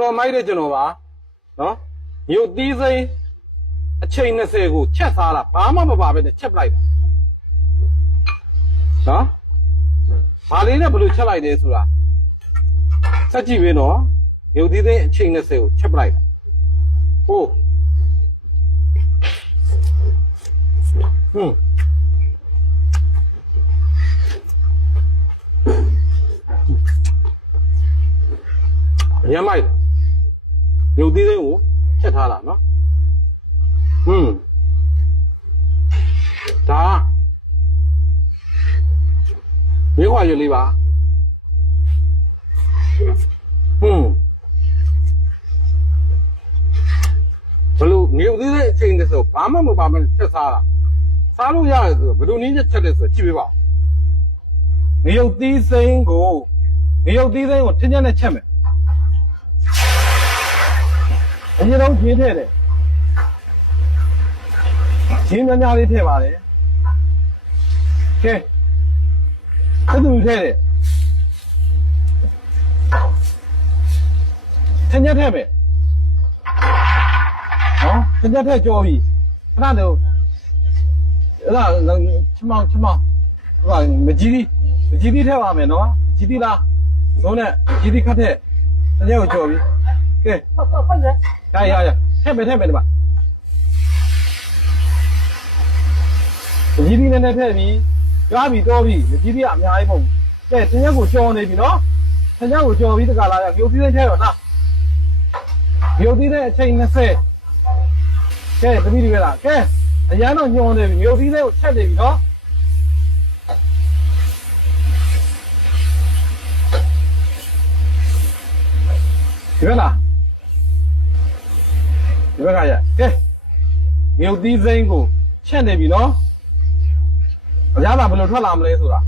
တော်မိုက်တဲ့ကျွန်တော်ပါနော်ရုပ်သီးစိမ်းအချိန်20ကိုချက်စားတာဘာမှမပါပဲနဲ့ချက်ပလိုက်တာနော်ဘာလေးနဲ့ဘယ်လိုချက်လိုက်လဲဆိုတာစက်ကြည့်ပဲနော်ရုပ်သီးစိမ်းအချိန်20ကိုချက်ပလိုက်တာဟုတ်ရမိုက်ရုပ်သီးစိမ်းကိုချက်ထားတာနော်ဒါမြေခွာရွက်လေးပါဘလို့ရုပ်သီးစိမ်းအချိန်တည်းဆိုဘာမှမပါမချက်စားတာစားလို့ရတယ်ဆိုဘလို့နည်းချက်တယ်ဆိုကြည့်ပေးပါရုပ်သီးစိမ်းကိုထင်းချက်နဲ့ချက်မယ်အရင်တော့ဂျင်းထည့်တယ်ဂျင်းများလေးထည့်ပါတယ်ကဲအဲ့ဒါထည့်တယ်ထင်းချက်ထည့်မယ်နော်ထင်းချက်ထည့်ကြောပြီခဏတော့အဲ့ဒါချမောင်းဟိုမကြီးသီးထည့်ပါမယ်နော်ကြီးသီးလားဇုံးနဲ့ကြီးသီးခတ်ထည့်ထင်းချက်ကိုကြောပြီကဲဟုတ်တယ်ရထည့်မယ်ဒီမှာကြီးသီးနဲ့ထည့်ပြီးကြွားပြီးတော့ပြီးကြီးသီးကအများကြီးမဟုတ်ဘူးကဲထင်းချက်ကိုကြောနေပြီနော်ထင်းချက်ကိုကြောပြီးတကလာရမြို့သီးနဲ့ထည့်တော့လားမြို့သီးနဲ့အချိန်20ကဲတပည့်တွေလားကဲအရန်တော့ညှောနေပြီမြို့သီးနဲ့ကိုချက်နေပြီနော်ဒီဘက်လားဒီဘက်ကရကဲမြို့သီးစိမ်းကိုချက်နေပြီနော်အများပါဘယ်လိုထွက်လာမလဲဆိုတာ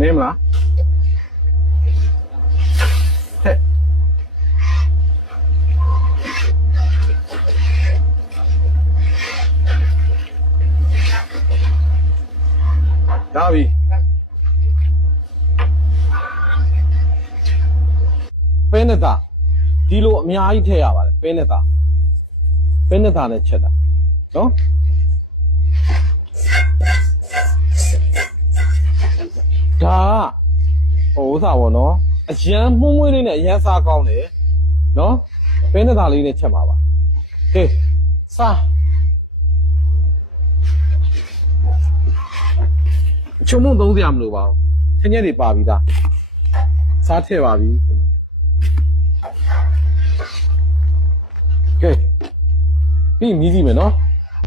နေမလားဟဲ့ဒါပြီပဲနေတာဒီလိုအများကြီးထည့်ရပါတယ်ပဲနေတာနဲ့ချက်တာနော်ဒါဟိုဥစားပေါ့နော်အရန်မှုန့်မွေးလေးနဲ့အရန်စားကောင်းတယ်နော်ပဲနေတာလေးနဲ့ချက်ပါပါကဲစားချုံမုံသုံးစရာမလိုပါဘူးထင်းရက်တွေပါပြီးသားစားထည့်ပါပြီကဲပြီးမြည်ကြည့်မယ်နော်